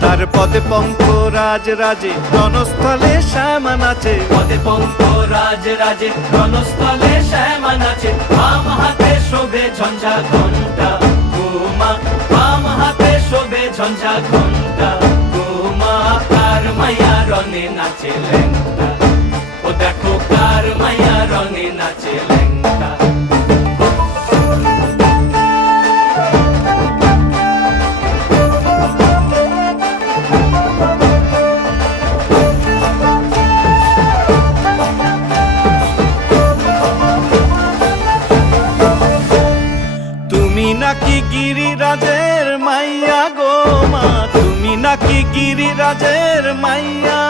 তার পদে পঙ্ক রাজ রাজে রণস্থলে শ্যামা নাচে পদে পঙ্ক রাজ রাজে রণস্থলে শ্যামা নাচে বাম হাতে শোভে ঝঞ্ঝা ঘণ্টা ঘুমা। বাম হাতে শোভে ঝঞ্ঝা ঘণ্টা ঘুমা। কার মাইয়া রনে নাচে ও কার মাইয়া রনে নাচে গিরিরাজের মাইয়া গো মা তুমি নাকি গিরিরাজের মাইয়া।